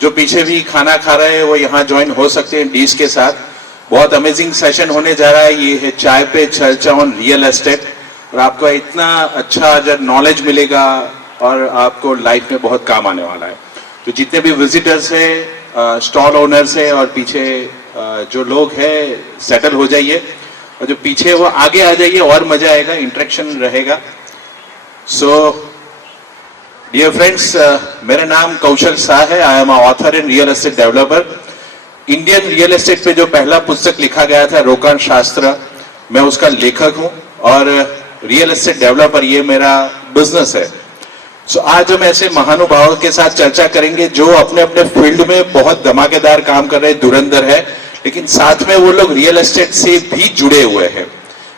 जो पीछे भी खाना खा रहे हैं वो यहाँ ज्वाइन हो सकते हैं डिश के साथ. बहुत अमेजिंग सेशन होने जा रहा है. ये है चाय पे चर्चा ऑन रियल एस्टेट और आपको इतना अच्छा जो नॉलेज मिलेगा और आपको लाइफ में बहुत काम आने वाला है. तो जितने भी विजिटर्स है, स्टॉल ओनर्स है और पीछे जो लोग हैं सेटल हो जाइए और जो पीछे वो आगे आ जाइए और मजा आएगा, इंटरेक्शन रहेगा. सो डियर फ्रेंड्स, मेरा नाम कौशल शाह है. I am author in real estate developer. Indian real estate पे जो पहला पुस्तक लिखा गया था रोकाण शास्त्र, मैं उसका लेखक हूं और रियल एस्टेट डेवलपर ये मेरा बिजनेस है. सो आज हम ऐसे महानुभावों के साथ चर्चा करेंगे जो अपने अपने फील्ड में बहुत धमाकेदार काम कर रहे हैं, धुरंधर है, लेकिन साथ में वो लोग रियल एस्टेट से भी जुड़े हुए हैं.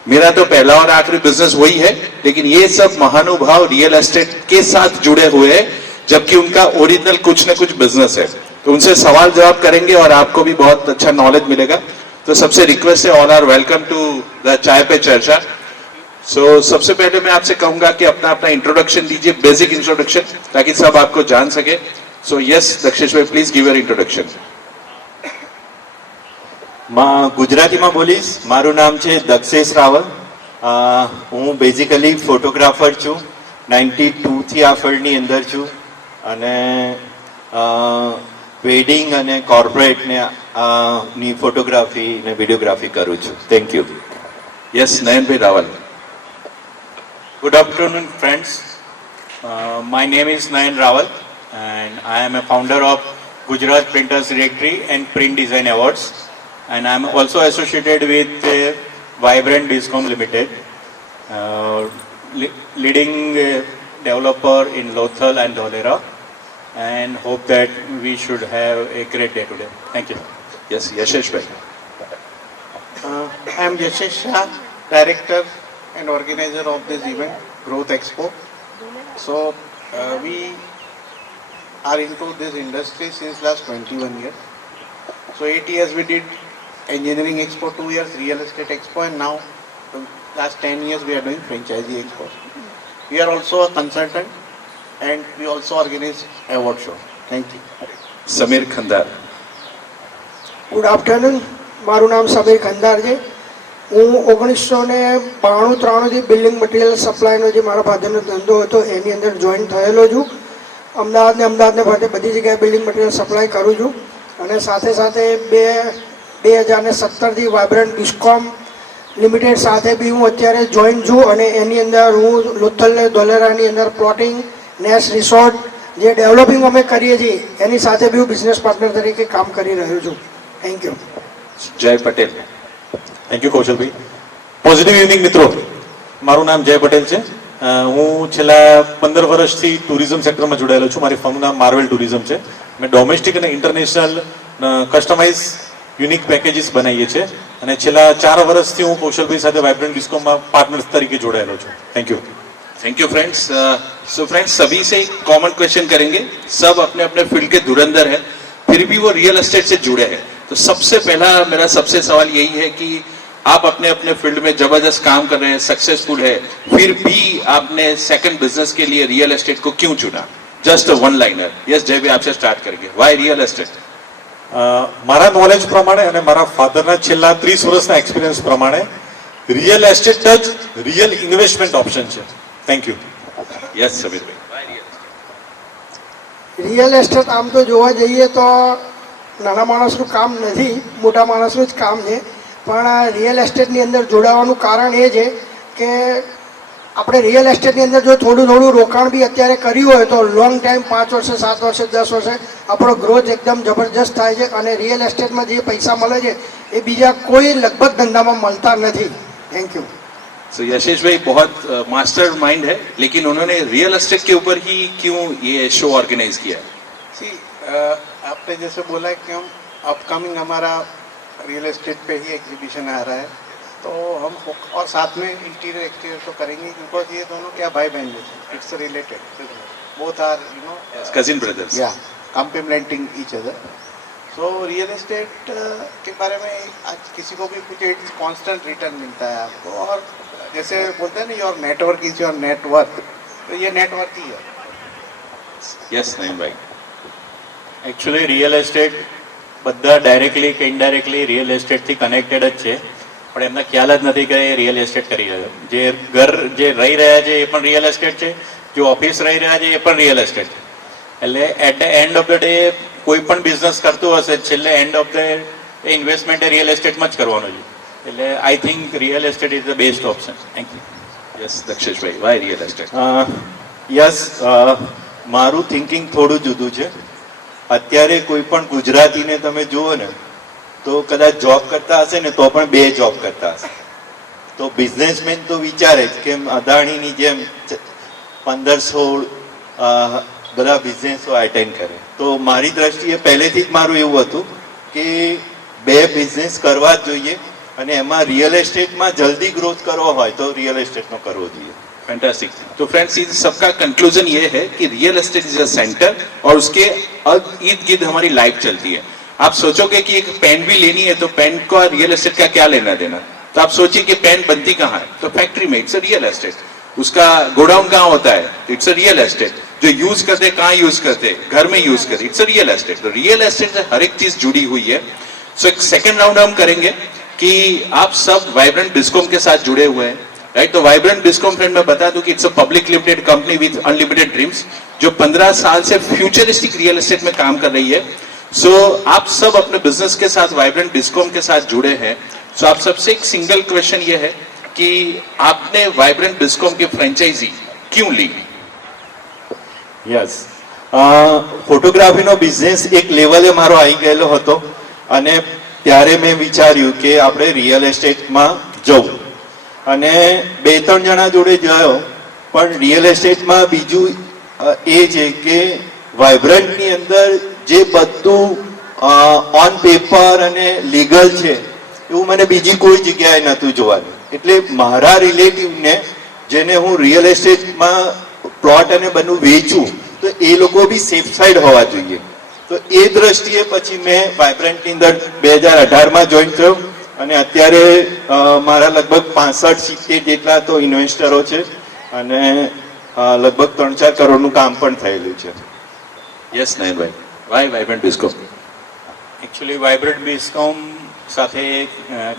मेरा तो पहला और आखिरी बिजनेस वही है, लेकिन ये सब महानुभाव रियल एस्टेट के साथ जुड़े हुए हैं, जबकि उनका ओरिजिनल कुछ न कुछ बिजनेस है. तो उनसे सवाल जवाब करेंगे और आपको भी बहुत अच्छा नॉलेज मिलेगा. तो सबसे रिक्वेस्ट है, all are welcome to the chai pe चर्चा. सो सबसे पहले मैं आपसे कहूंगा कि अपना अपना इंट्रोडक्शन दीजिए, बेसिक इंट्रोडक्शन, ताकि सब आपको जान सके. सो यस दक्षेश भाई, प्लीज गिव योर इंट्रोडक्शन. ગુજરાતીમાં બોલીશ. મારું નામ છે દક્ષેશ રાવલ. હું બેઝિકલી ફોટોગ્રાફર છું. 92થી આ ફિલ્ડની અંદર છું અને વેડિંગ અને કોર્પોરેટને ની ફોટોગ્રાફી ને વિડીયોગ્રાફી કરું છું. Thank you. Yes Nayanbhai Rawal. Good afternoon, friends. My name is Nayan Rawal, and I am a founder of Gujarat Printers Directory and Print Design Awards, and I am also associated with Vibrant Discom Limited, leading developer in Lothal and Dholera, and hope that we should have a great day today. Thank you. Yes, Yashesh bhai. I am Yashesh Shah, Director and organizer of this event, Growth Expo. So we are into this industry since last 21 years. So 8 years we did engineering expo, 2 years real estate expo, and now last 10 years we are doing franchisee expo. We are also a consultant and we also organize award show. Thank you. Samir Khandar. Good afternoon. મારું નામ સમીર ખંદાર છે. હું 1992-93થી building material સપ્લાયનો જે મારા ફાધરનો ધંધો હતો એની અંદર join થયેલો છું. અમદાવાદને ફરતે બધી જગ્યાએ બિલ્ડિંગ મટીરિયલ સપ્લાય કરું છું અને સાથે સાથે 2017થી વાઇબ્રન્ટ ડિસ્કોમ લિમિટેડ સાથે બી હું અત્યારે જોઈન છું અને એની અંદર હું લોથલ ને ધોલેરાની અંદર પ્લોટિંગ, નેસ રિસોર્ટ જે ડેવલપિંગ અમે કરીએ છીએ એની સાથે બી હું બિઝનેસ પાર્ટનર તરીકે કામ કરી રહ્યો છું. Thank you. Jay Patel. Thank you કૌશલભાઈ. પોઝિટિવ ઇવનિંગ મિત્રો. મારું નામ જય પટેલ છે. હું છેલ્લા 15 વર્ષથી ટુરિઝમ સેક્ટરમાં જોડાયેલો છું. મારી ફર્મનું નામ માર્વેલ ટુરિઝમ છે. મેં ડોમેસ્ટિક અને ઇન્ટરનેશનલ કસ્ટમાઇઝ યુનિક પેકેજીસ બનાવીએ છીએ અને છેલ્લા 4 વર્ષથી હું કૌશલભાઈ સાથે વાઇબ્રન્ટ ડિસ્કોમાં પાર્ટનર તરીકે જોડાયેલો છું. Thank you. Thank you friends. So friends, सभी से एक कॉमन क्वेश्चन करेंगे. सब अपने अपने फील्ड के धुरंधर हैं, फिर भी वो रियल एस्टेट से जुड़े हैं. तो सबसे पहला मेरा सबसे सवाल यही है कि आप अपने अपने फील्ड में जबरदस्त काम कर रहे हैं, सक्सेसफुल है, फिर भी आपने सेकंड बिजनेस के लिए रियल एस्टेट को क्यों चुना? Just one liner. यस जय भी आपसे स्टार्ट करेंगे. Why real estate? મારા નોલેજ પ્રમાણે અને મારા ફાધરના છેલ્લા 30 વર્ષના એક્સપિરિયન્સ પ્રમાણે રિયલ એસ્ટેટ જ રિયલ ઇન્વેસ્ટમેન્ટ ઓપ્શન છે. Thank you. Yes Sameer bhai. Real estate આમ તો જોવા જઈએ તો નાના માણસનું કામ નથી, મોટા માણસનું જ કામ છે. પણ રિયલ એસ્ટેટની અંદર જોડાવાનું કારણ એ છે કે આપણે રિયલ એસ્ટેટની અંદર જો થોડું થોડું રોકાણ બી અત્યારે કર્યું હોય તો લોંગ ટાઈમ 5 વર્ષે 7 વર્ષે 10 વર્ષે આપણો ગ્રોથ એકદમ જબરજસ્ત થાય છે અને રિયલ એસ્ટેટમાં જે પૈસા મળે છે એ બીજા કોઈ લગભગ ધંધામાં મળતા નથી. Thank you. सो यशेश भाई बहुत मास्टर माइंड है, लेकिन उन्होंने रियल एस्टेट के ऊपर ही क्यों ये शो ऑर्गेनाइज किया? सी आपने जैसे बोला कि हम अपकमिंग हमारा रियल एस्टेट पे ही एग्जीबिशन आ रहा है, तो हम और साथ में इंटीरियर एक्सटीरियर तो करेंगे, बिकॉज ये दोनों क्या भाई बहन जैसे, it's related, both are you know cousin brothers. या complimenting each other. So real estate के बारे में आज किसी को भी पूछे, इट्स कांस्टेंट रिटर्न मिलता है आपको. और जैसे बोलते हैं ना, your network is your net worth, तो ये नेटवर्थ ही है. यस नहीं भाई. એકચ્યુઅલી રિયલ એસ્ટેટ બધા ડાયરેક્ટલી કે ઇનડાયરેક્ટલી રિયલ એસ્ટેટથી કનેક્ટેડ જ છે, પણ એમને ખ્યાલ જ નથી કે એ રિયલ એસ્ટેટ કરી રહ્યો. જે ઘર જે રહી રહ્યા છે એ પણ રિયલ એસ્ટેટ છે, જે ઓફિસ રહી રહ્યા છે એ પણ રિયલ એસ્ટેટ છે. એટલે at the end of the day કોઈ પણ બિઝનેસ કરતું હશે છેલ્લે એન્ડ ઓફ ધ ઇન્વેસ્ટમેન્ટ એ રિયલ એસ્ટેટમાં જ કરવાનું છે. એટલે I think real estate is the best option. Thank you. Yes દક્ષેશભાઈ, વાય રિયલ એસ્ટેટ? યસ, મારું થિંકિંગ થોડું જુદું છે. અત્યારે કોઈ પણ ગુજરાતીને તમે જુઓ ને તો કદાચ જોબ કરતા હશે ને તો પણ 2 જોબ કરતા હશે. તો બિઝનેસમેન તો વિચારે જ કે અદાણીની જેમ 15-16 બધા બિઝનેસો અટેન્ડ કરે. તો મારી દ્રષ્ટિએ પહેલેથી જ મારું એવું હતું કે 2 બિઝનેસ કરવા જ જોઈએ, અને એમાં રિયલ એસ્ટેટમાં જલ્દી ગ્રોથ કરવો હોય તો રિયલ એસ્ટેટનો કરવો જોઈએ. फैंटास्टिक. तो फ्रेंड्स इस सबका कंक्लूजन ये है कि real estate is a centre और उसके इर्द गिर्द हमारी लाइफ चलती है. आप सोचोगे कि एक पेन भी लेनी है तो पेन का रियल एस्टेट का क्या लेना देना. तो आप सोचिए कि पेन बनती कहाँ है, तो फैक्ट्री में, इट्स अ रियल एस्टेट. उसका गोडाउन कहाँ होता है, इट्स अ रियल एस्टेट. जो यूज करते कहाँ यूज करते, घर में यूज करते, इट्स अ रियल एस्टेट. तो रियल एस्टेट से हर एक चीज जुड़ी हुई है. सो एक सेकेंड राउंड हम करेंगे कि आप सब वाइब्रेंट बिस्कॉम के साथ जुड़े हुए हैं, राइट. तो वाइब्रेंट बिस्कॉम फ्रेंड मैं बता दूं कि it's a public limited company with unlimited dreams जो 15 साल से फ्यूचरिस्टिक रियल एस्टेट में काम कर रही है. सो आप सब अपने बिजनेस के साथ वाइब्रेंट बिस्कॉम के साथ जुड़े हैं. सो आप सबसे एक सिंगल क्वेश्चन ये है कि आपने वाइब्रेंट बिस्कॉम की फ्रेंचाइजी क्यों ली? યસ, ફોટોગ્રાફીનો બિઝનેસ એક લેવલે મારો આવી ગયેલો હતો, અને ત્યારે મેં વિચાર્યું કે આપણે રિયલ એસ્ટેટમાં જવું, અને 2-3 જણા જોડે ગયો. પણ રિયલ એસ્ટેટમાં બીજું એ છે કે વાઇબ્રન્ટની અંદર જે બધું ઓન પેપર અને લીગલ છે એવું મને બીજી કોઈ જગ્યાએ નહોતું જોવાનું. એટલે મારા રિલેટિવને જેને હું રિયલ એસ્ટેટમાં પ્લોટ અને બધું વેચું તો એ લોકો બી સેફ સાઈડ હોવા જોઈએ. તો એ દ્રષ્ટિએ પછી મેં વાઇબ્રન્ટની અંદર 2018માં જોઈન થયો, અને અત્યારે મારા લગભગ 65-70 જેટલા તો ઇન્વેસ્ટરો છે, અને લગભગ 3-4 કરોડનું કામ પણ થયેલું છે. યસ નયનભાઈ, why Vibrant Bizcom? Actually Vibrant Bizcom સાથે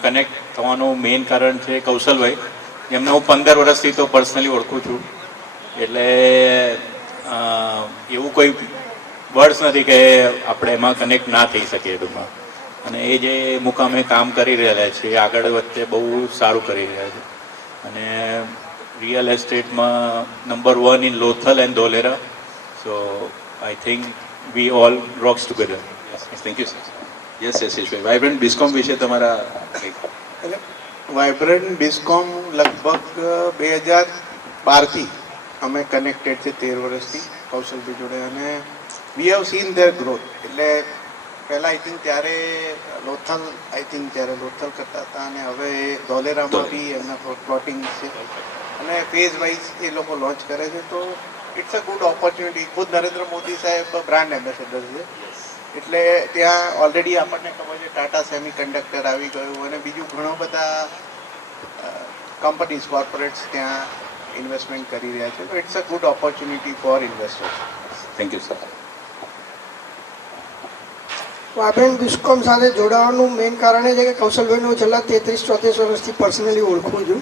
કનેક્ટ થવાનું મેઇન કારણ છે કૌશલભાઈ, જેમને હું 15 વર્ષથી તો પર્સનલી ઓળખું છું. એટલે એવું કોઈ વર્ડ્સ નથી કે આપણે એમાં કનેક્ટ ના થઈ શકીએ ટૂંકમાં. અને એ જે મુકામે કામ કરી રહ્યા છે એ આગળ વચ્ચે બહુ સારું કરી રહ્યા છે. અને રિયલ એસ્ટેટમાં number 1 in Lothal and Dholera. So I think we all rocks together. Thank you sir. Yes યશેશભાઈ, વાઇબ્રન્ટ બિસ્કોમ વિશે તમારા કંઈક? એટલે વાઇબ્રન્ટ બિસ્કોમ લગભગ 2012થી અમે કનેક્ટેડ છે, 13 વર્ષથી કૌશલભાઈ જોડે, અને we have seen there growth. એટલે પહેલાં આઈ થિંક ત્યારે લોથલ કરતા હતા, અને હવે ધોલેરામાં બી એમના પ્લોટિંગ છે, અને ફેઝ વાઇઝ એ લોકો લોન્ચ કરે છે. તો ઇટ્સ અ ગુડ ઓપોર્ચ્યુનિટી. ખુદ નરેન્દ્ર મોદી સાહેબ બ્રાન્ડ એમ્બેસેડર છે, એટલે ત્યાં ઓલરેડી આપણને ખબર છે ટાટા સેમી કન્ડક્ટર આવી ગયું, અને બીજું ઘણો બધા કંપનીઝ કોર્પોરેટ્સ ત્યાં ઇન્વેસ્ટમેન્ટ કરી રહ્યા છે. તો it's a good opportunity for investors. Thank you sir. Vibrant Bizcom સાથે જોડાવાનું મેઇન કારણ એ છે કે કૌશલભાઈનું હું છેલ્લા 33-34 વર્ષથી પર્સનલી ઓળખું છું,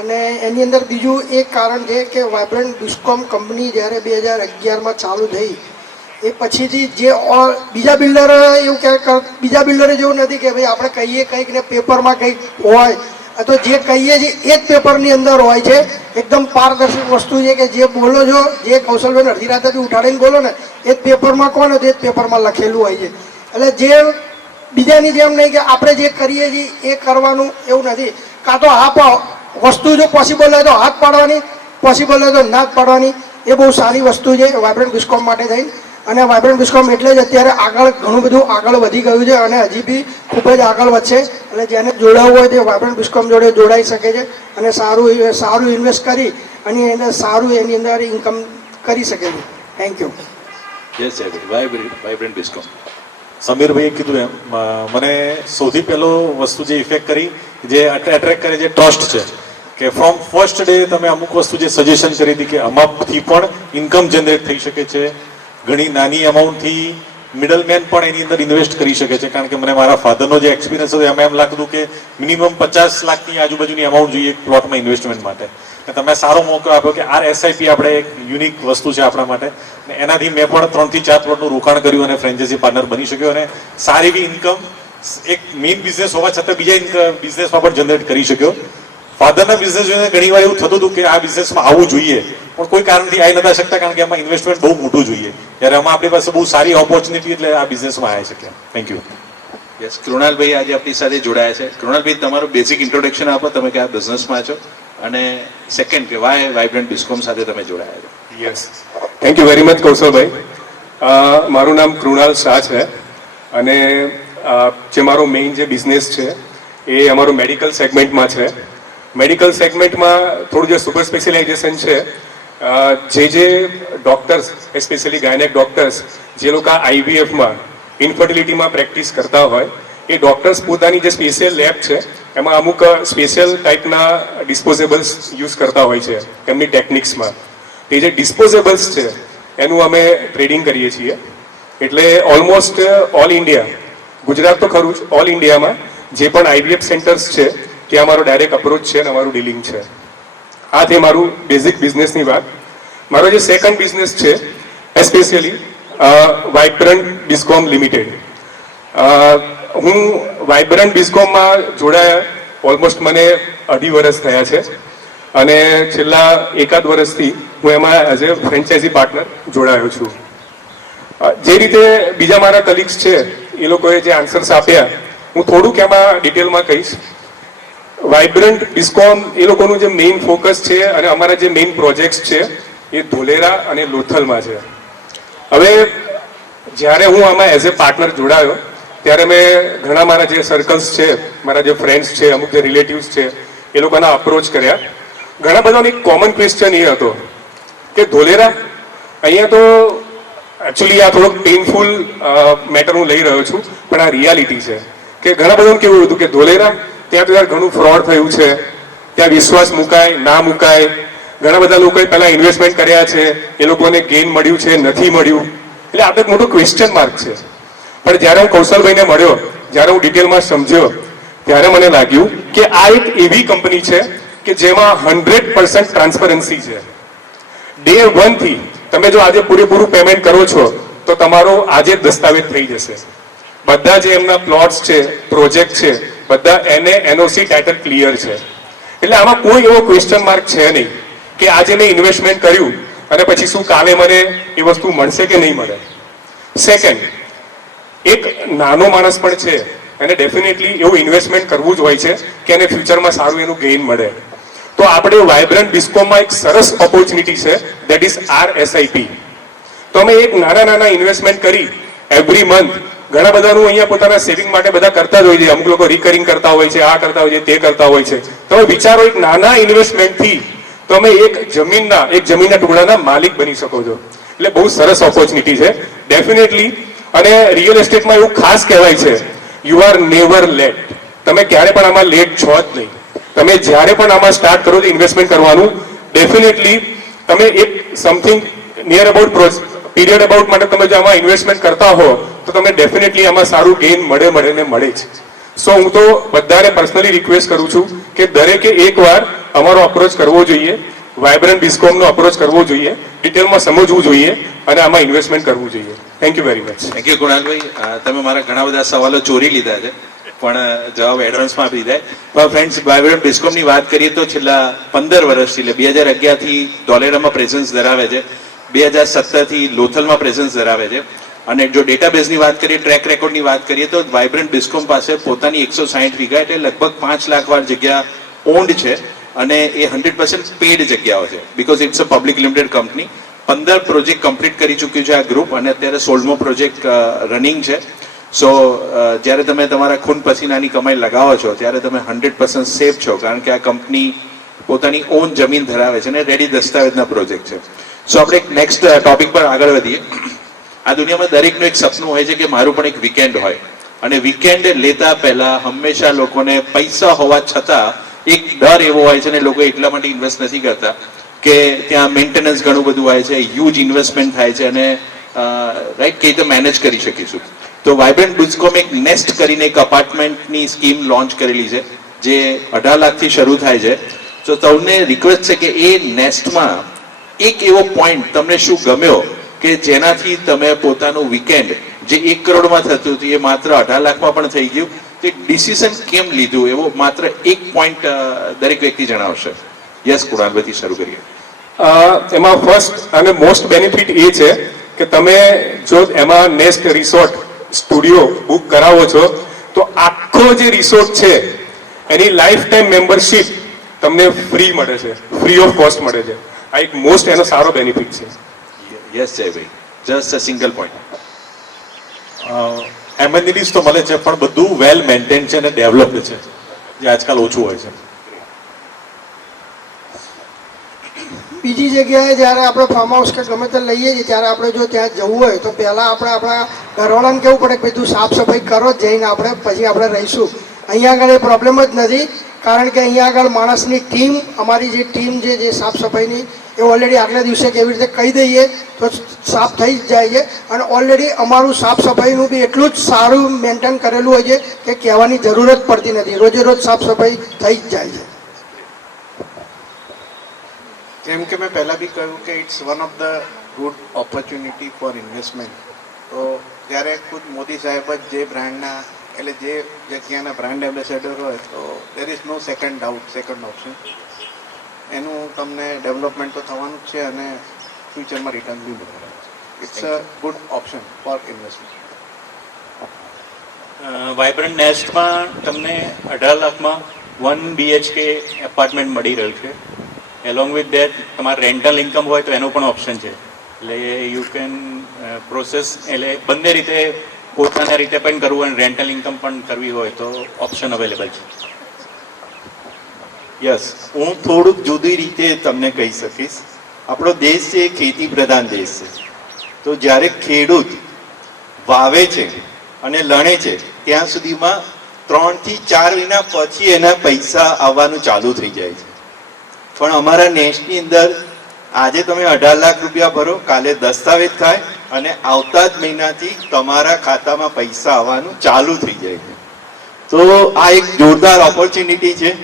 અને એની અંદર બીજું એક કારણ છે કે વાઇબ્રન્ટ બિસ્કોમ કંપની જ્યારે 2011માં ચાલુ થઈ એ પછીથી જે બીજા બિલ્ડર એવું કે બીજા બિલ્ડરે જેવું નથી કે ભાઈ આપણે કહીએ કંઈક ને પેપરમાં કંઈક હોય, તો જે કહીએ છીએ એ જ પેપરની અંદર હોય છે. એકદમ પારદર્શક વસ્તુ છે કે જે બોલો છો, જે કૌશલભાઈને અડધી રાતે બી ઉઠાડીને બોલો ને એ જ પેપરમાં કહો ને તો એ જ પેપરમાં લખેલું હોય છે. એટલે જે બીજાની જેમ નહીં કે આપણે જે કરીએ છીએ એ કરવાનું એવું નથી. કાં તો વસ્તુ જો પોસિબલ હોય તો હાથ પાડવાની, પોસિબલ હોય તો ના જ પાડવાની. એ બહુ સારી વસ્તુ છે વાઇબ્રન્ટ બિસ્કોમ માટે થઈને. અને વાઇબ્રન્ટ બિસ્કોમ એટલે જ અત્યારે આગળ ઘણું બધું આગળ વધી ગયું છે, અને હજી બી ખૂબ જ આગળ વધશે. એટલે જેને જોડાવવું હોય તે વાઇબ્રન્ટ બિસ્કોમ જોડે જોડાઈ શકે છે, અને સારું ઇન્વેસ્ટ કરી અને એને સારું એની અંદર ઇન્કમ કરી શકે છે. Thank you. Yes Vibrant Bizcom. સમીરભાઈએ કીધું એમ મને સૌથી પહેલો વસ્તુ જે ઇફેક્ટ કરી, જે એટ્રેક્ટ કરે, જે ટ્રસ્ટ છે, કે ફ્રોમ ફર્સ્ટ ડે તમે અમુક વસ્તુ જે સજેશન કરી હતી કે આમાંથી પણ ઇન્કમ જનરેટ થઈ શકે છે, ઘણી નાની અમાઉન્ટથી મિડલમેન પણ એની અંદર ઇન્વેસ્ટ કરી શકે છે. કારણ કે મને મારા ફાધરનો જે એક્સપિરિયન્સ હતો એમાં એમ લાગતું કે મિનિમમ 50 લાખની આજુબાજુની અમાઉન્ટ જોઈએ એક પ્લોટમાં ઇન્વેસ્ટમેન્ટ માટે. અને તમે સારો મોકો આપ્યો કે આ SIP આપણે એક યુનિક વસ્તુ છે આપણા માટે. અને એનાથી મેં પણ 3 થી 4 પ્લોટનું રોકાણ કર્યું અને ફ્રેન્ચાઇઝી પાર્ટનર બની શક્યો અને સારી એવી ઇન્કમ એક મેઇન બિઝનેસ હોવા છતાં બીજા બિઝનેસમાં પણ જનરેટ કરી શક્યો. ફાધરના બિઝનેસ જોઈને ઘણી વાર એવું થતું હતું કે આ બિઝનેસમાં આવવું જોઈએ પણ કોઈ કારણથી આવી નતા શકતા કારણ કે એમાં ઇન્વેસ્ટમેન્ટ બહુ મોટું જોઈએ. ત્યારે આમાં આપણી પાસે બહુ સારી ઓપોર્ચ્યુનિટી એટલે આ બિઝનેસમાં આવી શક્યા. Thank you. યસ, કૃણાલભાઈ આજે આપણી સાથે જોડાયા છે. કૃણાલભાઈ, તમારું બેઝિક ઇન્ટ્રોડક્શન આપો, તમે કયા બિઝનેસમાં છો અને સેકન્ડ કે વાય વાઇબ્રન્ટ ડિસ્કોમ સાથે તમે જોડાયા છો. Yes, thank you very much કૌશલભાઈ. મારું નામ કૃણાલ શાહ છે અને જે મારો મેઇન જે બિઝનેસ છે એ અમારું મેડિકલ સેગમેન્ટમાં છે. મેડિકલ સેગમેન્ટમાં થોડું જે સુપર સ્પેશિયલાઇઝેશન છે, જે ડૉક્ટર્સ સ્પેશિયલી ગાયનેક ડૉક્ટર્સ જે લોકો IVFમાં ઇન્ફર્ટિલિટીમાં પ્રેક્ટિસ કરતા હોય એ ડૉક્ટર્સ પોતાની જે સ્પેશિયલ લેબ છે એમાં અમુક સ્પેશિયલ ટાઈપના ડિસ્પોઝેબલ્સ યુઝ કરતા હોય છે એમની ટેકનિક્સમાં. એ જે ડિસ્પોઝેબલ્સ છે એનું અમે ટ્રેડિંગ કરીએ છીએ. એટલે ઓલમોસ્ટ ઓલ ઇન્ડિયા, ગુજરાત તો ખરું જ, ઓલ ઇન્ડિયામાં જે પણ IVF સેન્ટર્સ છે ત્યાં અમારો ડાયરેક્ટ અપ્રોચ છે અને અમારું ડીલિંગ છે. આ તે મારું બેઝિક બિઝનેસની વાત. મારો જે સેકન્ડ બિઝનેસ છે એસ્પેશિયલી વાઇબ્રન્ટ ડિસ્કોમ લિમિટેડ. હું વાઇબ્રન્ટ ડિસ્કોમમાં જોડાયા ઓલમોસ્ટ મને 2.5 વર્ષ થયા છે અને છેલ્લા 1.5 વર્ષથી હું એમાં એઝ એ ફ્રેન્ચાઇઝી પાર્ટનર જોડાયો છું. જે રીતે બીજા મારા કલીગ્સ છે એ લોકોએ જે આન્સર્સ આપ્યા હું થોડુંક એમાં ડિટેલમાં કહીશ. વાઇબ્રન્ટ ડિસ્કોમ એ લોકોનું જે મેઇન ફોકસ છે અને અમારા જે મેઇન પ્રોજેક્ટ્સ છે એ ધોલેરા અને લોથલમાં છે. હવે જ્યારે હું આમાં એઝ એ પાર્ટનર જોડાયો ત્યારે મેં ઘણા મારા જે સર્કલ્સ છે, મારા જે ફ્રેન્ડ્સ છે, અમુક જે રિલેટિવ્સ છે એ લોકોના અપ્રોચ કર્યા. ઘણા બધાનો એક કોમન ક્વેશ્ચન એ હતો કે ધોલેરા, અહીંયા તો એકચ્યુઅલી આ થોડોક પેઇનફુલ મેટર હું લઈ રહ્યો છું પણ આ રિયાલિટી છે કે ઘણા બધાનું કેવું હતું કે ધોલેરા ત્યાં તો યાર ઘણું ફ્રોડ થયું છે, ત્યાં વિશ્વાસ મુકાય ના મુકાય, ઘણા બધા લોકોએ પહેલા ઇન્વેસ્ટમેન્ટ કર્યા છે, એ લોકોને ગેઇન મળ્યું છે નથી મળ્યું. એટલે આ તો એક મોટો ક્વેશ્ચન માર્ક છે. પણ જ્યારે હું કૌશલભાઈને મળ્યો, જ્યારે હું ડિટેલમાં સમજ્યો ત્યારે મને લાગ્યું કે આ એક એવી કંપની છે કે જેમાં 100% ટ્રાન્સપરન્સી છે. ડે 1 થી તમે જો આજે પૂરેપૂરું પેમેન્ટ કરો છો તો તમારો આજે જ દસ્તાવેજ થઈ જશે. બધા જે એમના પ્લોટ્સ છે, પ્રોજેક્ટ છે, બધા NOC ટાઇટલ ક્લિયર છે. એટલે આમાં કોઈ એવો ક્વેશ્ચન માર્ક છે નહીં કે આજે મેં ઇન્વેસ્ટમેન્ટ કર્યું અને પછી શું કાલે મને એ વસ્તુ મળશે કે નહીં મળે. સેકન્ડ, એક નાનો માણસ પણ છે એને ડેફિનેટલી એવું ઇન્વેસ્ટમેન્ટ કરવું જ હોય છે કે એને ફ્યુચરમાં સારું એનું ગેઇન મળે. તો આપણે વાઇબ્રન્ટ ડિસ્કોમમાં એક સરસ ઓપોર્ચ્યુનિટી છે, દેટ ઇઝ RSIP. તો અમે એક નાના ઇન્વેસ્ટમેન્ટ કરી એવરી મંથ ઘણા બધાનું અહીંયા પોતાના સેવિંગ માટે બધા કરતા જ હોય છે. અમુક લોકો રિકરિંગ કરતા હોય છે, આ કરતા હોય છે, તે કરતા હોય છે. તમે વિચારો એક નાના ઇન્વેસ્ટમેન્ટથી તમે એક જમીનના ટુકડાના માલિક બની શકો છો. એટલે બહુ સરસ ઓપોર્ચ્યુનિટી છે ડેફિનેટલી. અને રિયલ એસ્ટેટમાં એવું ખાસ કહેવાય છે, યુ આર નેવર લેટ. તમે ક્યારે પણ આમાં લેટ છો જ નહીં. તમે જ્યારે પણ આમાં સ્ટાર્ટ કરો છો ઇન્વેસ્ટમેન્ટ કરવાનું, ડેફિનેટલી તમે એક something near about period about માટે તમે જો આમાં ઇન્વેસ્ટમેન્ટ કરતા હો તો તમને ડેફિનેટલી આમાં સારું ગેઇન મળે જ. સો હું તો બધાને પર્સનલી રિક્વેસ્ટ કરું છું કે દરેકે એકવાર અમારો અપ્રોચ કરવો જોઈએ, વાઇબ્રન્ટ ડિસ્કોમનો અપ્રોચ કરવો જોઈએ, ડિટેલમાં સમજવું જોઈએ અને આમાં ઇન્વેસ્ટમેન્ટ કરવું જોઈએ. Thank you very much. Thank you કૃણાલભાઈ. તમે મારા ઘણા બધા સવાલો ચોરી લીધા છે પણ જવાબ એડવાન્સમાં આપી દીધા. પણ ફ્રેન્ડ્સ, વાઇબ્રન્ટ ડિસ્કોમની વાત કરીએ તો છેલ્લા 15 વર્ષથી એટલે 2011 થી ધોલેરામાં પ્રેઝન્સ ધરાવે છે, 2017 થી લોથલમાં પ્રેઝન્સ ધરાવે છે. અને જો ડેટાબેઝની વાત કરીએ, ટ્રેક રેકોર્ડની વાત કરીએ તો વાઇબ્રન્ટ ડિસ્કોમ પાસે પોતાની 160 વીઘા એટલે લગભગ 5 લાખ વાર જગ્યા ઓન્ડ છે અને એ 100% પેડ જગ્યાઓ છે because it's a public limited company. 15 project complete કરી ચૂક્યું છે આ ગ્રુપ અને અત્યારે 16મો પ્રોજેક્ટ રનિંગ છે. સો જ્યારે તમે તમારા ખૂન પસીનાની કમાઈ લગાવો છો ત્યારે તમે 100% સેફ છો કારણ કે આ કંપની પોતાની ઓન જમીન ધરાવે છે અને રેડી દસ્તાવેજના પ્રોજેક્ટ છે. સો આપણે એક નેક્સ્ટ ટોપિક પર આગળ વધીએ. આ દુનિયામાં દરેકનું એક સપનું હોય છે કે મારું પણ એક વીકેન્ડ હોય અને વીકેન્ડ લેતા પહેલા હંમેશા લોકોને પૈસા હોવા છતાં એક ડર એવો હોય છે ને લોકો એટલા માટે ઇન્વેસ્ટ નથી કરતા કે ત્યાં મેન્ટેનન્સ ઘણું બધું હોય છે, હ્યુજ ઇન્વેસ્ટમેન્ટ થાય છે અને રાઈટ કઈ રીતે મેનેજ કરી શકીશું. તો વાઇબ્રન્ટ બિઝકોમ એક નેસ્ટ કરીને એક અપાર્ટમેન્ટની સ્કીમ લોન્ચ કરેલી છે જે 18 લાખથી શરૂ થાય છે. તો તમને રિક્વેસ્ટ છે કે એ નેસ્ટમાં એક એવો પોઈન્ટ તમને શું ગમ્યો કે જેનાથી તમે પોતાનું વીકેન્ડ જે 1 કરોડમાં થતું હતું એ માત્ર 18 લાખમાં પણ થઈ ગયું. તે ડિસિઝન કેમ લીધું એવો માત્ર એક પોઈન્ટ દરેક વ્યક્તિ જણાવશે. યસ કુણાલભાઈથી શરૂ કરીએ. એમાં ફર્સ્ટ અને મોસ્ટ બેનિફિટ એ છે કે તમે જો એમાં નેસ્ટ રિસોર્ટ સ્ટુડિયો બુક કરાવો છો તો આખો જે રિસોર્ટ છે એની લાઈફ ટાઈમ મેમ્બરશિપ તમને ફ્રી મળે છે, ફ્રી ઓફ કોસ્ટ મળે છે. આ એક મોસ્ટ એનો સારો બેનિફિટ છે. Yes Jaybhai, just a single point. Amenities તો મળે છે પણ બધું વેલ મેન્ટેન છે અને ડેવલપ્ડ છે, જે આજકાલ ઓછું હોય છે. બીજી જગ્યાએ જ્યારે આપણે ફાર્મ હાઉસ કે ગમે તે લઈએ છીએ ત્યારે આપણે જો ત્યાં જવું હોય તો પહેલાં આપણે આપણા ઘરવાળાને કહેવું પડે કે ભાઈ તું સાફ સફાઈ કરો જ જઈને આપણે પછી આપણે રહીશું. અહીંયા આગળ એ પ્રોબ્લેમ જ નથી, કારણ કે અહીંયા આગળ માણસની ટીમ, અમારી જે ટીમ છે જે સાફ સફાઈની એ ઓલરેડી આગલા દિવસે કેવી રીતે કહી દઈએ તો સાફ થઈ જ જાય છે. અને ઓલરેડી અમારું સાફ સફાઈનું બી એટલું જ સારું મેન્ટેન કરેલું હોય છે કે કહેવાની જરૂર જ પડતી નથી, રોજે રોજ સાફ સફાઈ થઈ જ જાય છે. જેમ કે મેં પહેલાં બી કહ્યું કે it's one of the good opportunity for investment. તો જ્યારે ખુદ મોદી સાહેબ જ જે બ્રાન્ડના એટલે જે જગ્યાના બ્રાન્ડ એમ્બેસેડર હોય તો there is no second doubt, second option. એનું તમને ડેવલપમેન્ટ તો થવાનું જ છે અને ફ્યુચરમાં રિટર્ન બી મળવાનું છે. It's a good option for investment. Vibrant નેસ્ટમાં તમને 18 લાખમાં 1 BHK એપાર્ટમેન્ટ મળી રહ્યું છે. એલોંગ વિથ દેટ તમારે રેન્ટલ ઇન્કમ હોય તો એનો પણ ઓપ્શન છે. એટલે યુ કેન પ્રોસેસ, એટલે બંને રીતે પોતાના રીતે પણ કરવું અને રેન્ટલ ઇન્કમ પણ કરવી હોય તો ઓપ્શન અવેલેબલ છે. યસ, હું થોડુંક જુદી રીતે તમને કહી શકીશ. આપણો દેશ છે એ ખેતી પ્રધાન દેશ છે. તો જ્યારે ખેડૂત વાવે છે અને લણે છે ત્યાં સુધીમાં 3 થી 4 મહિના પછી એના પૈસા આવવાનું ચાલુ થઈ જાય છે. પણ અમારા નેશની અંદર આજે તમે 18 લાખ રૂપિયા ભરો, કાલે દસ્તાવેજ થાય અને આવતા જ મહિનાથી તમારા ખાતામાં પૈસા આવવાનું ચાલુ થઈ જાય છે. તો આ એક જોરદાર ઓપોર્ચ્યુનિટી છે.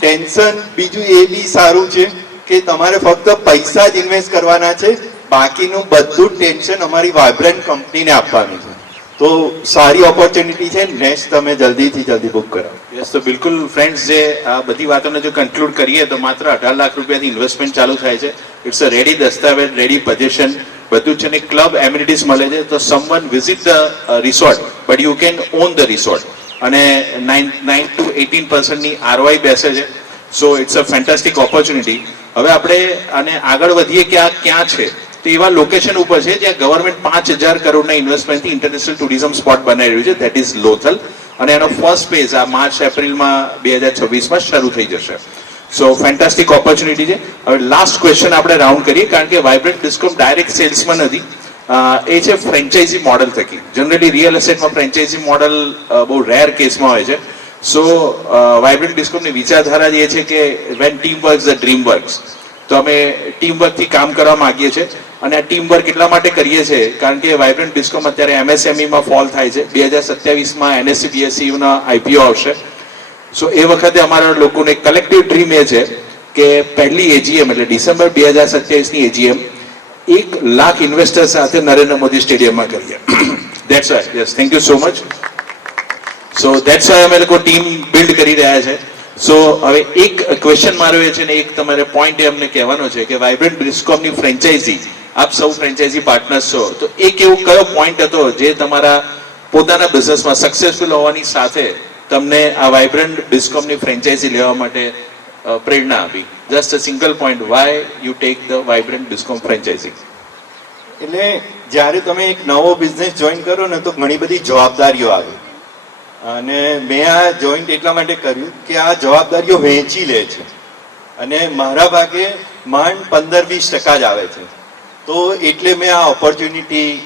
ટેન્શન બીજું એ બી સારું છે કે તમારે ફક્ત પૈસા જ ઇન્વેસ્ટ કરવાના છે, બાકીનું બધું ટેન્શન અમારી વાઇબ્રન્ટ કંપનીને આપવાનું છે. તો સારી ઓપોર્ચ્યુનિટી છે. નેક્સ્ટ તમે જલ્દીથી જલ્દી બુક કરાવો. યસ, તો બિલકુલ ફ્રેન્ડ્સ, જે આ બધી વાતોને જો કન્ક્લુડ કરીએ તો માત્ર 18 લાખ રૂપિયાથી ઇન્વેસ્ટમેન્ટ ચાલુ થાય છે. ઇટ્સ અ રેડી દસ્તાવેજ, રેડી પોઝિશન, બધું છે ને ક્લબ એમ્યુનિટીઝ મળે છે. તો someone visit the resort but you can own the resort. અને 9 to 18% ROI બેસે છે. So it's a fantastic opportunity. હવે આપણે આને આગળ વધીએ કે આ ક્યાં છે. તો એવા લોકેશન ઉપર છે જ્યાં ગવર્મેન્ટ 5000 કરોડના ઇન્વેસ્ટમેન્ટથી ઇન્ટરનેશનલ ટુરિઝમ સ્પોટ બનાવી રહ્યું છે, ધેટ ઇઝ લોથલ. અને એનો ફર્સ્ટ ફેઝ આ માર્ચ એપ્રિલમાં 2026માં શરૂ થઈ જશે. સો ફેન્ટાસ્ટિક ઓપોર્ચ્યુનિટી છે. હવે લાસ્ટ ક્વેશ્ચન આપણે રાઉન્ડ કરીએ, કારણ કે વાઇબ્રન્ટ બિઝકોમ ડાયરેક્ટ સેલ્સમાં નથી, એ છે ફ્રેન્ચાઇઝી મોડલ થકી. જનરલી રિયલ એસ્ટેટમાં ફ્રેન્ચાઇઝી મોડલ બહુ રેર કેસમાં હોય છે. સો વાઇબ્રન્ટ બિઝકોમની વિચારધારા એ છે કે when team works the dream works. તો અમે ટીમ વર્કથી કામ કરવા માંગીએ છીએ અને આ ટીમ વર્ક એટલા માટે કરીએ છીએ કારણ કે વાઇબ્રન્ટ બિઝકોમ અત્યારે MSMEમાં ફોલ થાય છે. 2027માં NSE BSEના IPO આવશે. સો એ વખતે અમારા લોકોને કલેક્ટિવ ડ્રીમ એ છે કે પહેલી AGM એટલે ડિસેમ્બર 2027ની AGM 1 લાખ ઇન્વેસ્ટર સાથે નરેન્દ્ર મોદી સ્ટેડિયમમાં કરીએ. That's why. Yes, thank you so much. So that's why અમે લોકો ટીમ બિલ્ડ કરી રહ્યા છે. સો હવે એક ક્વેશ્ચન મારો એ છે ને એક તમારે પોઈન્ટ એ અમને કહેવાનો છે કે વાઇબ્રન્ટ બિઝકોમની ફ્રેન્ચાઇઝી, આપ સૌ ફ્રેન્ચાઇઝી પાર્ટનર્સ છો, તો એક એવો કયો પોઈન્ટ હતો જે તમારા પોતાના બિઝનેસમાં સક્સેસફુલ હોવાની સાથે તમને આ વાઇબ્રન્ટ બિઝકોમની ફ્રેન્ચાઇઝી લેવા માટે પ્રેરણા આપી? Just a single point, why you take the Vibrant Bizcom franchise. એટલે જ્યારે તમે એક નવો બિઝનેસ જોઈન કરો ને તો ઘણી બધી જવાબદારીઓ આવે. અને મેં આ જોઈન્ટ એટલા માટે કર્યું કે આ જવાબદારીઓ વહેંચી લે છે અને મારા ભાગે માંડ 15-20% જ આવે છે. તો એટલે મેં આ ઓપોર્ચ્યુનિટી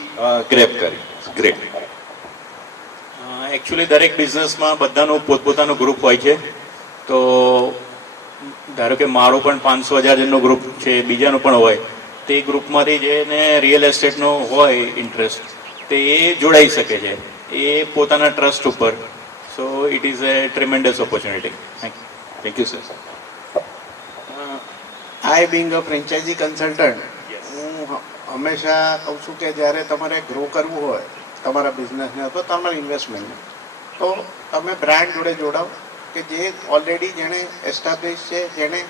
ગ્રેબ કરી. ગ્રેટ. એકચ્યુઅલી દરેક બિઝનેસમાં બધાનું પોતપોતાનું ગ્રુપ હોય છે. તો ધારો કે મારો પણ 500,000 જણનો ગ્રુપ છે, બીજાનું પણ હોય. તે ગ્રુપમાંથી જેને રિયલ એસ્ટેટનો હોય ઇન્ટરેસ્ટ તે એ જોડાઈ શકે છે એ પોતાના ટ્રસ્ટ ઉપર. So it is a tremendous opportunity. Thank you sir. I being a franchise consultant, હું હંમેશા કહું છું કે જ્યારે તમારે ગ્રો કરવું હોય તમારા બિઝનેસને અથવા તમારા ઇન્વેસ્ટમેન્ટને, તો તમે બ્રાન્ડ જોડે જોડાઓ કે જે ઓલરેડી જેણે એસ્ટાબ્લિશ છે, જેણે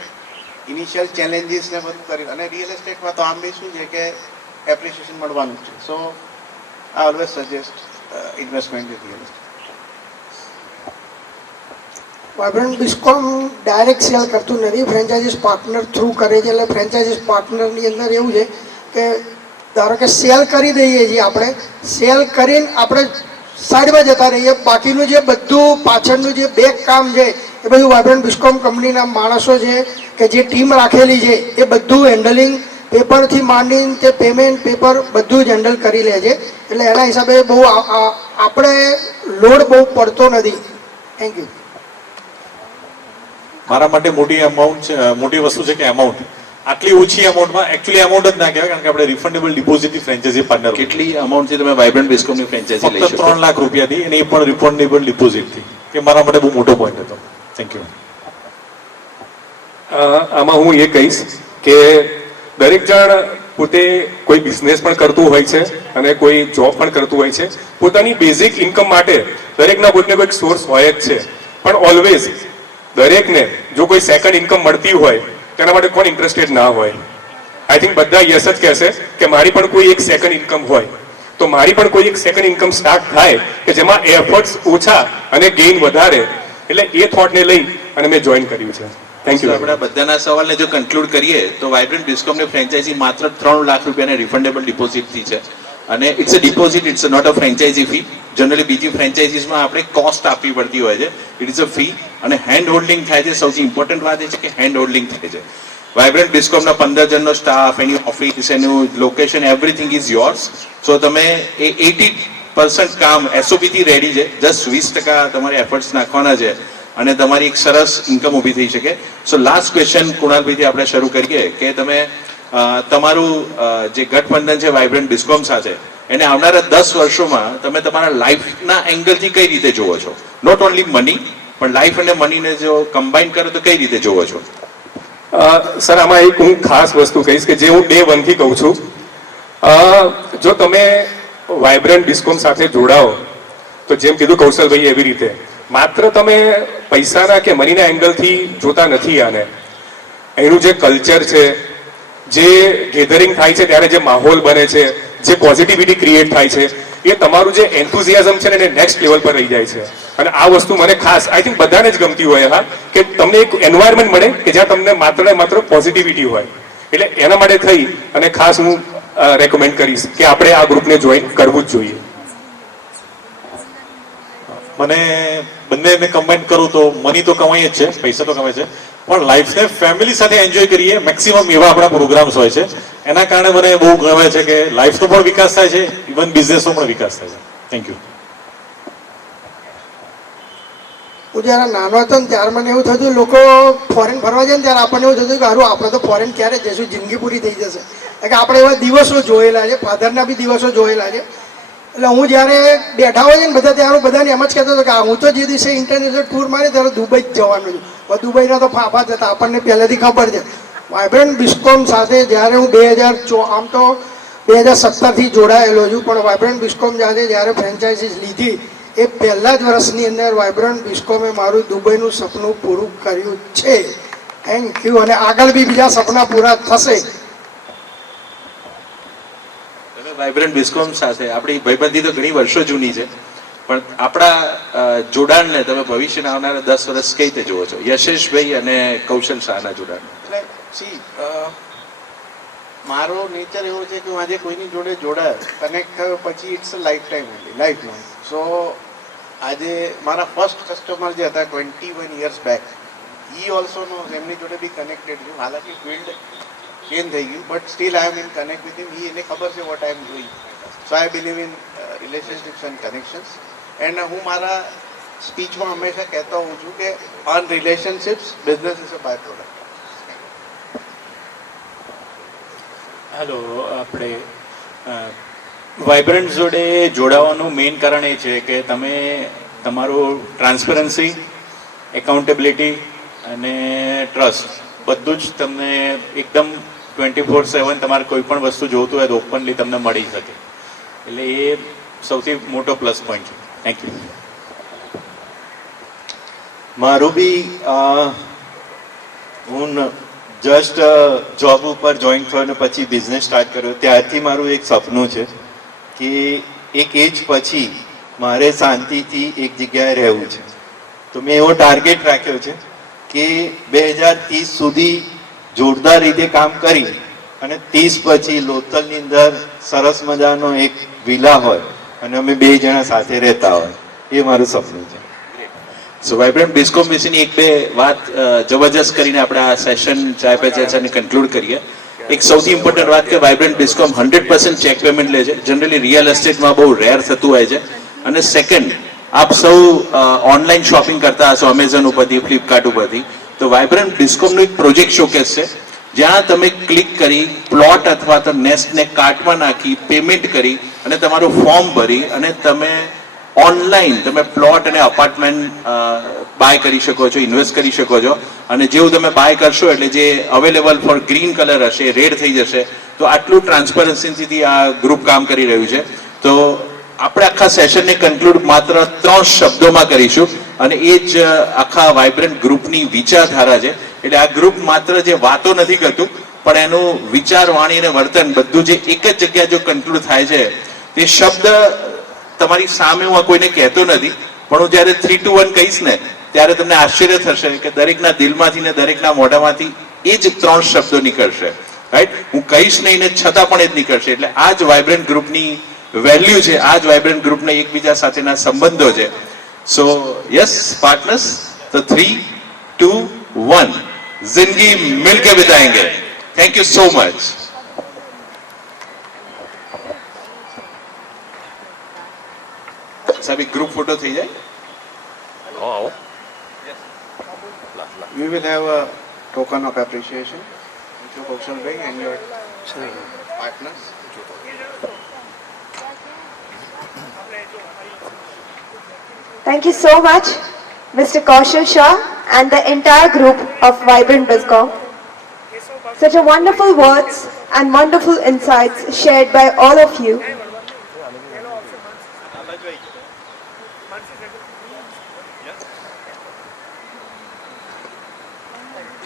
ઇનિશિયલ ચેલેન્જીસને બધું કર્યું. અને રિયલ એસ્ટેટમાં તો આમ બી શું છે કે એપ્રિસિએશન મળવાનું છે. So I always suggest investment in real estate. Vibrant Bizcom direct sale કરતું નથી, ફ્રેન્ચાઇઝીસ પાર્ટનર થ્રુ કરે છે. એટલે ફ્રેન્ચાઇઝીસ પાર્ટનરની અંદર એવું છે કે ધારો કે સેલ કરી દઈએ છીએ, આપણે સેલ કરીને આપણે સાઈડમાં જતા રહીએ, બાકીનું જે બધું પાછળનું જે બેક કામ છે એ બધું વાઇબ્રન્ટ બિસ્કોમ કંપનીના માણસો છે કે જે ટીમ રાખેલી છે એ બધું હેન્ડલિંગ પેપરથી માંડીને તે પેમેન્ટ પેપર બધું જ હેન્ડલ કરી લે છે. એટલે એના હિસાબે બહુ આપણે લોડ બહુ પડતો નથી. Thank you. મારા માટે મોટી અમાઉન્ટ મોટી વસ્તુ છે કે અમાઉન્ટ આટલી ઓછી અમાઉન્ટમાં એકચ્યુઅલી અમાઉન્ટ જ ના કહેવાય, કારણ કે આપણે રિફંડેબલ ડિપોઝિટની ફ્રેન્ચાઇઝી પાર્ટનર કેટલી અમાઉન્ટથી તમે વાઇબ્રન્ટ બિસ્કોમની ફ્રેન્ચાઇઝી લઈ ફક્ત શકો? 3 લાખ રૂપિયાથી, અને એ પણ રિફંડેબલ ડિપોઝિટથી. એ મારા માટે બહુ મોટો પોઈન્ટ હતો. Thank you. આમાં હું એ કહીશ કે દરેક જણ પોતે કોઈ બિઝનેસ પણ કરતું હોય છે અને કોઈ જોબ પણ કરતું હોય છે. પોતાની બેઝિક ઇન્કમ માટે દરેકના કોઈકને કોઈક સોર્સ હોય જ છે, પણ ઓલવેઝ દરેકને જો કોઈ સેકન્ડ ઇન્કમ મળતી હોય તેના માટે કોણ ઇન્ટરેસ્ટેડ ના હોય? આઈ થિંક બધા યસ જ કહેશે કે મારી પણ કોઈ એક સેકન્ડ ઇન્કમ હોય, તો મારી પણ કોઈ એક સેકન્ડ ઇન્કમ સ્ટાર્ટ થાય કે જેમાં એફર્ટ્સ ઓછા અને ગેઇન વધારે. એટલે એ થોટને લઈ અને મેં જોઈન કર્યું છે. Thank you. આપણા બધાના સવાલને જો કન્ક્લુડ કરીએ તો વાઇબ્રન્ટ બિસ્કોમની ફ્રેન્ચાઇઝી માત્ર 3 લાખ રૂપિયાની રિફંડેબલ ડિપોઝિટથી છે. અને it's a deposit, it's not a franchise fee. Generally બીજી ફ્રેન્ચાઇઝીસમાં આપણે કોસ્ટ આપવી પડતી હોય છે. ઇટ ઇઝ અ ફી અને હેન્ડ હોલ્ડિંગ થાય છે. સૌથી ઇમ્પોર્ટન્ટ વાત એ છે કે હેન્ડ હોલ્ડિંગ થાય છે. વાઇબ્રન્ટ બિસ્કોમના 15 જણનો સ્ટાફ, એની ઓફિસ, એનું લોકેશન, એવરીથિંગ ઇઝ યોર્સ. સો તમે એ 80% કામ એસઓપીથી રેડી છે. જસ્ટ 20% તમારે એફર્ટ્સ નાખવાના છે અને તમારી એક સરસ ઇન્કમ ઊભી થઈ શકે. સો લાસ્ટ ક્વેશ્ચન કુણાલભાઈથી આપણે શરૂ કરીએ કે તમે તમારું જે ગઠબંધન છે વાઇબ્રન્ટ બિસ્કોમ સાથે, એને આવનારા 10 વર્ષોમાં તમે તમારા લાઈફના એંગલથી કઈ રીતે જોવો છો? નોટ ઓનલી મની, પણ લાઈફ અને મનીને જો કમ્બાઈન કરો તો કઈ રીતે જોવો છો? સર, આમાં એક હું ખાસ વસ્તુ કહીશ કે જે હું ડે 1 થી કહું છું. જો તમે વાઇબ્રન્ટ બિસ્કોમ સાથે જોડાઓ તો જેમ કીધું કૌશલભાઈ એવી રીતે માત્ર તમે પૈસાના કે મનીના એંગલથી જોતા નથી આને. એનું જે કલ્ચર છે, જે ગેધરિંગ થાય છે ત્યારે જે માહોલ બને છે, જે પોઝિટિવિટી ક્રિએટ થાય છે, એ તમારું જે એન્થુઝિયાઝમ છે ને એને નેક્સ્ટ લેવલ પર રહી જાય છે. અને આ વસ્તુ મને ખાસ આઈ થિંક બધાને જ ગમતી હોય, હા, કે તમને એક એન્વાયરમેન્ટ મળે કે જ્યાં તમને માત્ર ને માત્ર પોઝિટિવિટી હોય. એટલે એના માટે થઈ અને ખાસ હું રેકમેન્ડ કરીશ કે આપણે આ ગ્રુપને જોઈન કરવું જ જોઈએ. મને બંને મેં કમ્બાઈન કરું તો મની તો કમાઈએ જ છે, પૈસા તો કમાય છે, પણ લાઈફને ફેમિલી સાથે એન્જોય કરીએ. મેક્સિમમ એવા આપણા પ્રોગ્રામ્સ હોય છે, એના કારણે મને બહુ ગમે છે કે લાઈફનો પણ વિકાસ થાય છે, ઇવન બિઝનેસનો પણ વિકાસ થાય છે. Thank you. હું જ્યારે નાનો હતો ને ત્યારે મને એવું થતું, લોકો ફોરેન ફરવા જાય ને ત્યારે આપણને એવું થતું કે હારું આપણે તો ફોરેન ક્યારે જઈશું, જિંદગી પૂરી થઈ જશે. કે આપણે એવા દિવસો જોયેલા છે, ફાધરના બી દિવસો જોયેલા છે. એટલે હું જ્યારે બેઠા હોય છે ને બધા ત્યારે બધાને એમ જ કહેતો હતો કે હું તો જે દિવસે ઇન્ટરનેશનલ ટૂર મારે ત્યારે દુબઈ જ જવાનું છું. દુબઈના તો ફાફા જ હતા, આપણને પહેલેથી ખબર છે. વાઇબ્રન્ટ બિસ્કોમ સાથે જ્યારે હું આમ તો 2017થી જોડાયેલો છું, પણ વાઇબ્રન્ટ બિસ્કોમ સાથે જ્યારે ફ્રેન્ચાઇઝીસ લીધી એ પહેલા જ વર્ષની અંદર વાઇબ્રન્ટ બિસ્કોમે મારું દુબઈનું સપનું પૂરું કર્યું છે. Thank you. અને આગળ બી બીજા સપના પૂરા થશે. વાઇબ્રન્ટ બિસ્કોમ સાથે આપણી ભાઈબંધી તો ઘણી વર્ષો જૂની છે, પણ આપણા જોડાણને તમે ભવિષ્યના આવનારા 10 વર્ષ કઈ રીતે જુઓ છો? યશેશભાઈ અને કૌશલ શાહના જોડાણ. એટલે સી મારો નેચર એવો છે કે હું આજે કોઈની જોડે જોડાયો, કનેક્ટ થયો પછી it's a life time only, life long. So આજે મારા ફર્સ્ટ કસ્ટમર જે હતા 21 years બેક, ઈ ઓલ્સો નો એમની જોડે બી કનેક્ટેડ છું. હાલાકી ફિલ્ડ ચેન્જ થઈ ગયું, but still I am in connect with him. એને ખબર છે what I am doing. So I believe in relationships and connections. And હું મારા સ્પીચમાં હંમેશા કહેતો હોઉં છું કે on relationships business is a by product. Hello, આપણે વાઇબ્રન્ટ જોડે જોડાવાનું મેઇન કારણ એ છે કે તમે તમારું ટ્રાન્સપરન્સી, એકાઉન્ટેબિલિટી અને ટ્રસ્ટ બધું જ તમને એકદમ 24/7 તમારે કોઈ પણ વસ્તુ જોતું હોય તો ઓપનલી તમને મળી શકે, એટલે એ સૌથી મોટો પ્લસ પોઈન્ટ છે. Thank you. મારું બી હું જસ્ટ જોબ ઉપર જોઈન થયો અને પછી બિઝનેસ સ્ટાર્ટ કર્યો ત્યારથી મારું એક સપનું છે કે એક એજ પછી મારે શાંતિથી એક જગ્યાએ રહેવું છે. તો મેં એવો ટાર્ગેટ રાખ્યો છે કે 2030 સુધી જોરદાર રીતે કામ કરી અને 30 પછી લોથલની અંદર સરસ મજાનો એક વિલા હોય અને અમે 2 જણા સાથે રહેતા હોય, એ મારું સપનું છે. સો વાઇબ્રન્ટ બિસ્કોમ વિશેની એક બે વાત જબરજસ્ત કરીને આપણે આ સેશન ચાય પે ચર્ચાને કન્ક્લુડ કરીએ. એક સૌથી ઇમ્પોર્ટન્ટ વાત કે વાઇબ્રન્ટ બિસ્કોમ 100% ચેક પેમેન્ટ લે છે. જનરલી રિયલ એસ્ટેટમાં બહુ રેર થતું હોય છે. અને સેકન્ડ, આપ સૌ ઓનલાઈન શોપિંગ કરતા હશો અમેઝોન ઉપરથી, ફ્લિપકાર્ટ ઉપરથી, તો વાઇબ્રન્ટ બિસ્કોમનો એક પ્રોજેક્ટ શોકેસ છે જ્યાં તમે ક્લિક કરી પ્લોટ અથવા તો નેસ્ટને કાર્ટમાં નાખી પેમેન્ટ કરી અને તમારું ફોર્મ ભરી અને તમે ઓનલાઈન તમે પ્લોટ અને અપાર્ટમેન્ટ બાય કરી શકો છો, ઇન્વેસ્ટ કરી શકો છો. અને જેવું તમે બાય કરશો એટલે જે અવેલેબલ ફોર ગ્રીન કલર હશે રેડ થઈ જશે. તો આટલું ટ્રાન્સપરન્સીથી આ ગ્રુપ કામ કરી રહ્યું છે. તો આપણે આખા સેશનને કન્ક્લુડ માત્ર 3 શબ્દોમાં કરીશું અને એ જ આખા વાઇબ્રન્ટ ગ્રુપની વિચારધારા છે. એટલે આ ગ્રુપ માત્ર જે વાતો નથી કરતું પણ એનું વિચાર, વાણી અને વર્તન બધું જે એક જ જગ્યાએ જો કન્ક્લુડ થાય છે, તે શબ્દ તમારી સામે હું કોઈને કહેતો નથી પણ હું જ્યારે 3, 2, 1 કહીશ ને ત્યારે તમને આશ્ચર્ય થશે કે દરેકના દિલમાંથી ને દરેકના મોઢામાંથી એ જ 3 શબ્દો નીકળશે. રાઈટ? હું કહીશ નહીં ને છતાં પણ એ જ નીકળશે. એટલે આ જ વાઇબ્રન્ટ ગ્રુપની વેલ્યુ છે, આ જ વાઇબ્રન્ટ ગ્રુપના એકબીજા સાથેના સંબંધો છે. સો યસ પાર્ટનર્સ, તો 3, 2, 1 જિંદગી મિલકે બિતાएंगे. Thank you so much. સાહેબ એક ગ્રુપ ફોટો થઈ જાય. We will have a token of appreciation. Thank you, Kaushal Bhai, and your partners. Thank you so much, Mr. Kaushal Shah and the entire group of Vibrant Bizcom. Such a wonderful words and wonderful insights shared by all of you.